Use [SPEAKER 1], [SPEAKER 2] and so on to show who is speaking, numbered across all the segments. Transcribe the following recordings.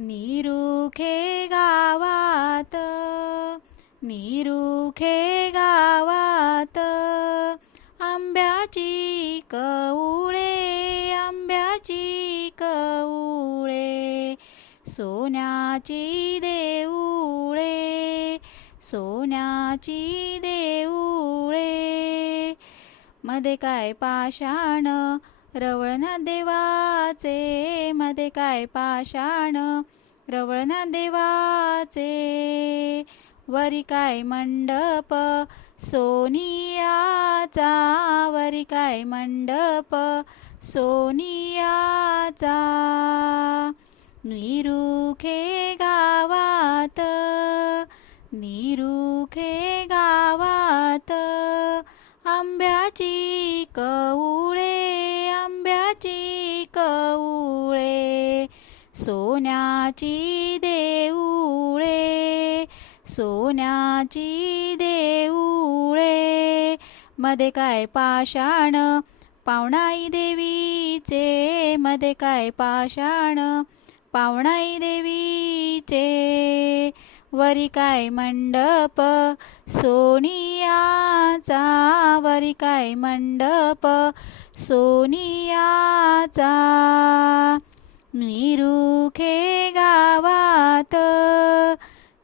[SPEAKER 1] निरुखे गावात निरुखे गावात आंब्याची कवळे आंब्याची कवळे सोन्याची देऊळे सोन्याची देऊळे. मध्ये काय पाषाण रवळण देवाचे मध्ये काय पाषाण? रवळण देवाचे वरी काय मंडप? सोनियाचा वरी काय मंडप? सोनियाचा निरुखे गावात निरुखे गावात आंब्याची कऊ सोन्याची देऊळे सोन्याची देऊळे. मध्ये काय पाषाण पावणाई देवीचे. मध्ये काय पाषाण पावणाई देवीचे. वरी काय मंडप सोनियाचा. वरी काय मंडप सोनियाचा. निरुखे गावात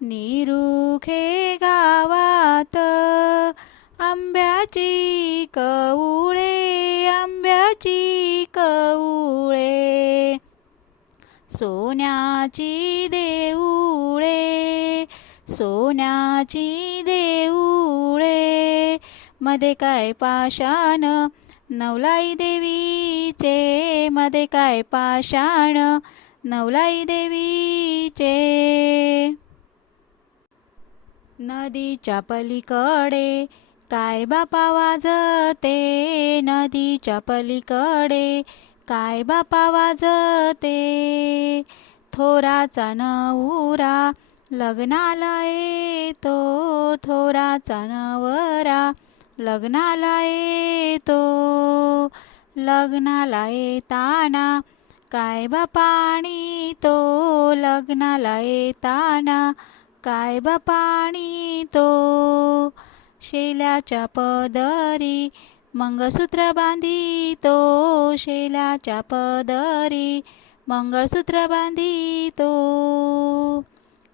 [SPEAKER 1] निरुखे गावात आंब्याची कवळे आंब्याची कवळे सोन्याची देऊळे सोन्याची देऊळे मध्ये काय पाषाण नवलाई देवीचे मध्ये काय पाषाण? नवलाई देवीचे नदीच्या पलीकडे काय बापा वाजते? नदीच्या पलीकडे काय बापा वाजते? थोराचा नवरा लग्नाला येतो थोराचा नवरा लग्नाला येतो. लग्नाला येताना काय बापाणी तो? लग्नाला येताना काय बापाणी तो? शेल्याच्या पदरी मंगळसूत्र बांधितो. शेल्याच्या पदरी मंगळसूत्र बांधितो.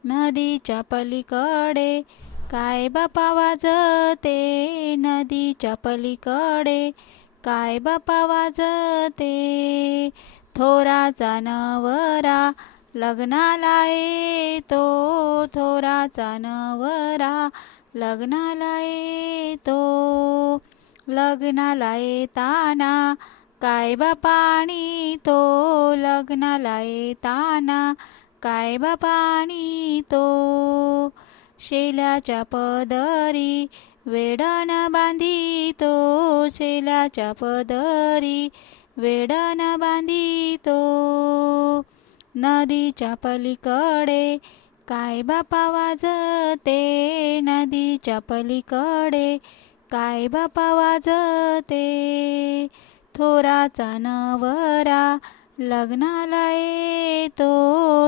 [SPEAKER 1] नदीच्या पलीकडे काय बापा वाजते नदीच्या पलीकडे? काय बापा वाजते? थोराचा नवरा लग्नाला येतो थोराचा नवरा लग्नाला येतो. लग्नाला येताना काय बापाणी तो लग्नाला येताना काय बापाणी तो शेलाच्या पदरी वेडण बांधितो शेलाच्या पदरी वेडण बांधितो. नदीच्या पलीकडे काय बापा वाजते? नदीच्या पलीकडे काय बापा वाजते? थोराचा नवरा लग्नाला येतो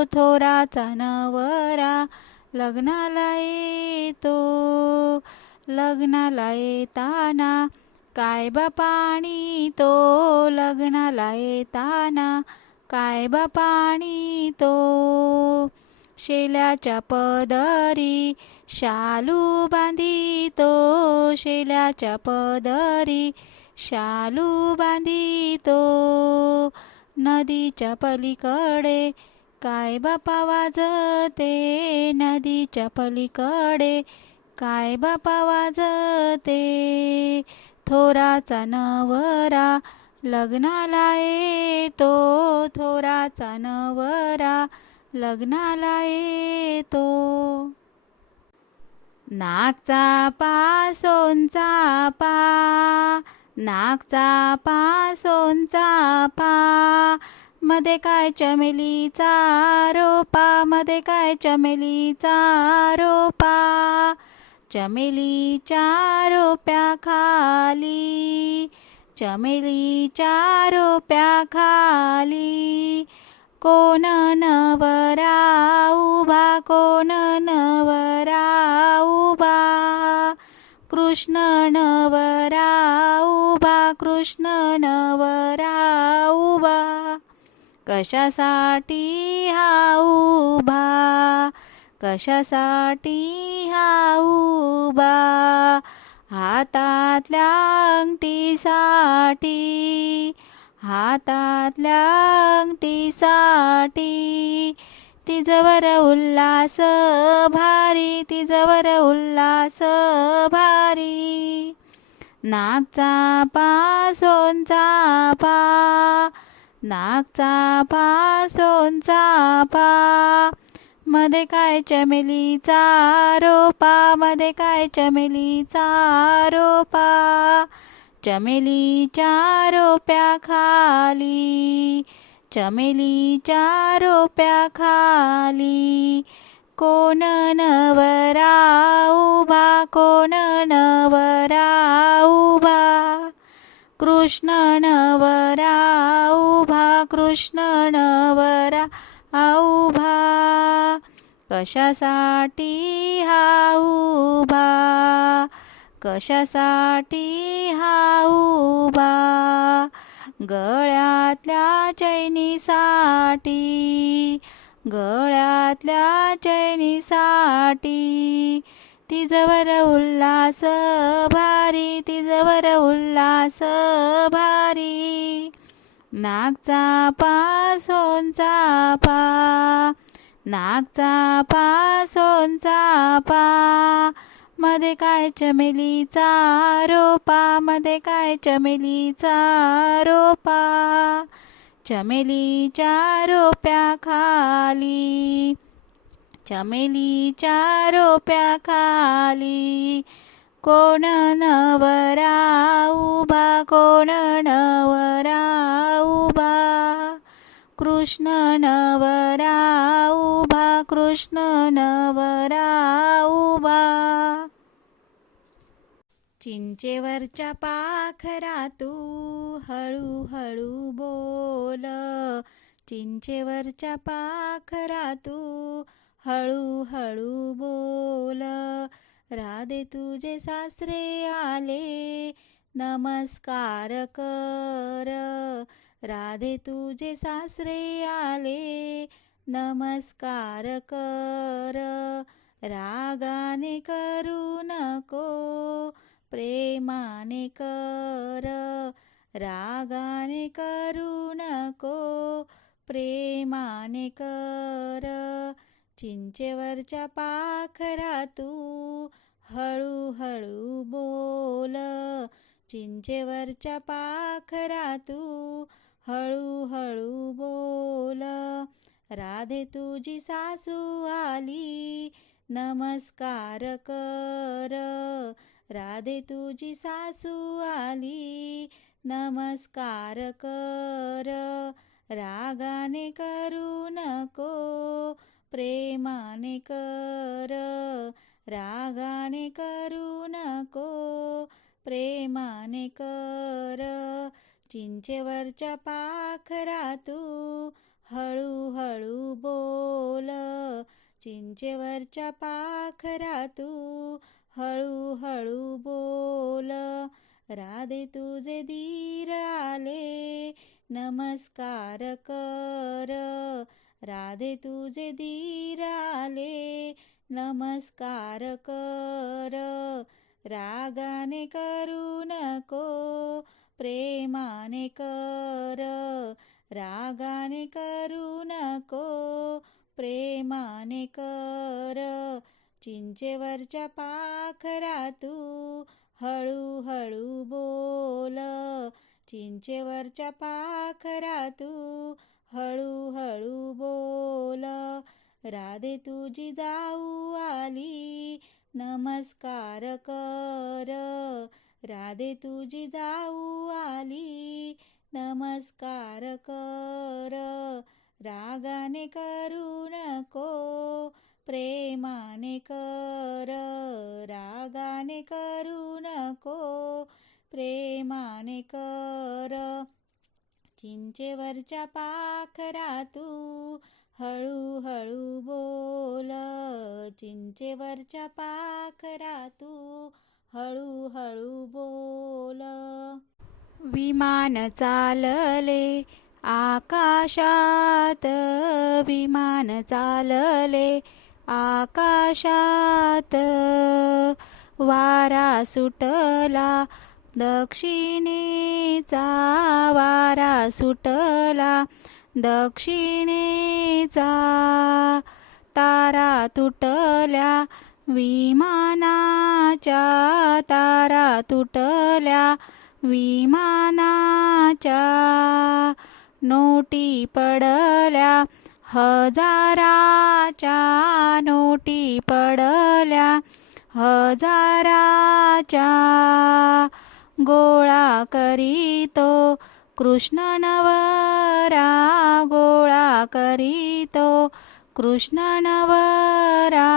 [SPEAKER 1] थोराचा नवरा लग्नाला येतो. लग्नाला येताना काय बापाणी तो? लग्नाला येताना काय बापाणी तो? शेल्याच्या पदरी शालू बांधितो. शेल्याच्या पदरी शालू बांधितो. नदीच्या पलीकडे काय बापा वाजते नदीच्या पलीकडे? काय बापा वाजते थोराचा नवरा? लग्नाला येतो थोराचा नवरा लग्नाला येतो. नागचा पासोनचा पा नागचा पासोनचा पा मध्ये काय चमेलीचा रोपा? मध्ये काय चमेलीचा रोपा? चमेलीच्या रोप्या खाली. चमेलीच्या रोप्या खाली. कोण नवरा कोण नवरा उभा? कृष्ण नवरा उभा? कृष्ण नवरा उभा? कशासाठी हा उभा? कशासाठी हा उभा? हातातल्या अंगठीसाठी. हातातल्या अंगठीसाठी. तिजवर उल्हास भारी तिजवर उल्हास भारी. नागचा पासोनचा पा नागचा पासोनचा पा मध्ये काय चमेलीचा रोपा मध्ये काय चमेलीचा रोपा चमेलीच्या रोप्या खाली चमेलीच्या रोप्या खाली कोण नवरा उभा कोण नवरा उभा? कृष्ण नवरा उभा कृष्ण नवरा आऊभा कशासाठी हा उभा कशासाठी हा उभा गळ्यातल्या चैनीसाठी. गळ्यातल्या चैनीसाठी. तिजवर उल्हास भारी तिजवर उल्हास भारी. नागचा पासोनचा पा नागचा पासोनचा पा. मध्ये काय चमेलीचा रोपा मध्ये काय चमेलीचा रोपा. चमेलीच्या रोप्या खाली चमेलीच्या रोप्या खाली कोण नवरा उभा कोण नवरा उभा कृष्ण नवरा उभा कृष्ण नवरा उभा चिंचेवरच्या पाखरा तू हळूहळू बोल. चिंचेवरच्या पाखरा तू हळूहळू बोल. राधे तुझे सासरे आले नमस्कार कर. राधे तुझे सासरे आले नमस्कार कर. रागाने करू नको प्रेमाने कर. रागाने करू नको प्रेमाने कर. चिंचेवरच्या पाखरा तू हळूहळू बोल. चिंचेवरच्या पाखरा तू हळूहळू बोल. राधे तुझी सासू आली नमस्कार कर. राधे तुझी सासू आली नमस्कार कर. रागाने करू नको प्रेमाने कर रागाने करू नको प्रेमाने कर. चिंचेवरच्या पाखरा तू हळूहळू बोल चिंचेवरच्या पाखरा तू हळूहळू बोल. राधे तुझे धीर आले नमस्कार कर. राधे तुझे धीराले नमस्कार कर. रागाने करू नको प्रेमाने कर. रागाने करू नको प्रेमाने कर. चिंचेवरच्या पाखरा तू हळूहळू बोल. चिंचेवरच्या पाखरा तू हळूहळू बोल. राधे तुझी जाऊ आली. नमस्कार कर. राधे तुझी जाऊ आली. नमस्कार कर. रागाने करू नको. प्रेमाने कर. रागाने करू नको. प्रेमाने कर. चिंचेवरच्या पाखरा तू हळूहळू बोल. चिंचेवरच्या पाखरा तू हळूहळू बोल. विमान चालले आकाशात विमान चालले आकाशात. वारा सुटला दक्षिणेचा वारा सुटला. दक्षिणेचा तारा तुटल्या. विमानाच्या तारा तुटल्या. विमानाच्या नोटी पडल्या. हजाराच्या नोटी पडल्या. हजाराच्या गोळा करीतो. कृष्ण नवरा गोळा करीतो. कृष्ण नवरा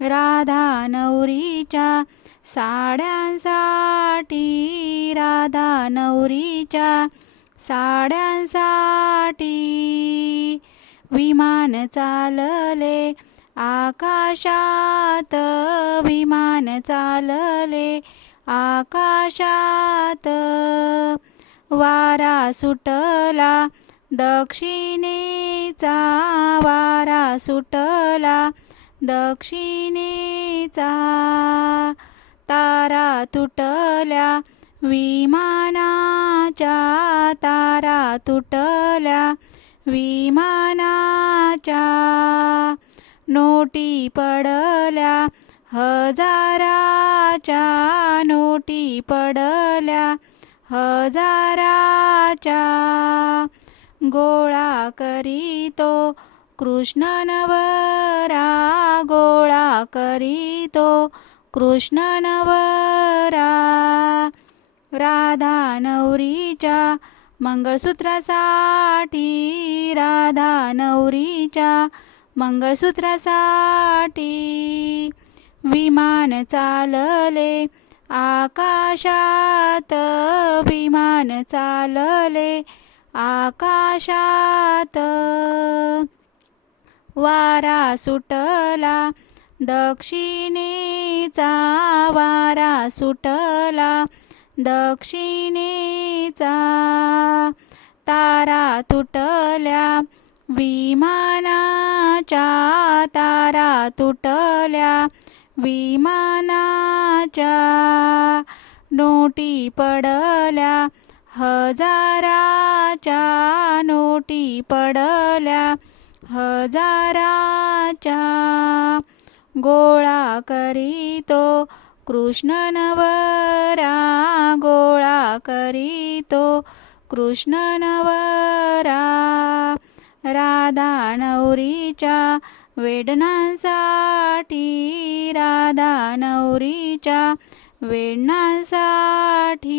[SPEAKER 1] राधा नवरीच्या साड्यांसाठी राधा नवरीच्या साड्यांसाठी विमान चालले आकाशात विमान चालले आकाशात. वारा सुटला दक्षिणेचा वारा सुटला दक्षिणेचा तारा तुटल्या विमानाच्या तारा तुटल्या विमानाच्या नोटी पडल्या हजाराच्या नोटी पडल्या. हजाराच्या गोळा करीतो. कृष्ण नवरा गोळा करीतो. कृष्ण नवरा राधा नवरीच्या मंगळसूत्रासाठी. राधा नवरीच्या मंगळसूत्रासाठी. विमान चालले आकाशात विमान चालले आकाशात वारा सुटला दक्षिणेचा वारा सुटला दक्षिणेचा तारा तुटल्या विमानाच्या तारा तुटल्या विमानाच्या नोटी पडल्या हजाराच्या नोटी पडल्या हजाराच्या गोळा करीतो कृष्णनवरा गोळा करीतो कृष्णनवरा राधा नवरीच्या वेडणांसाठी राधा नवरीच्या वेडणांसाठी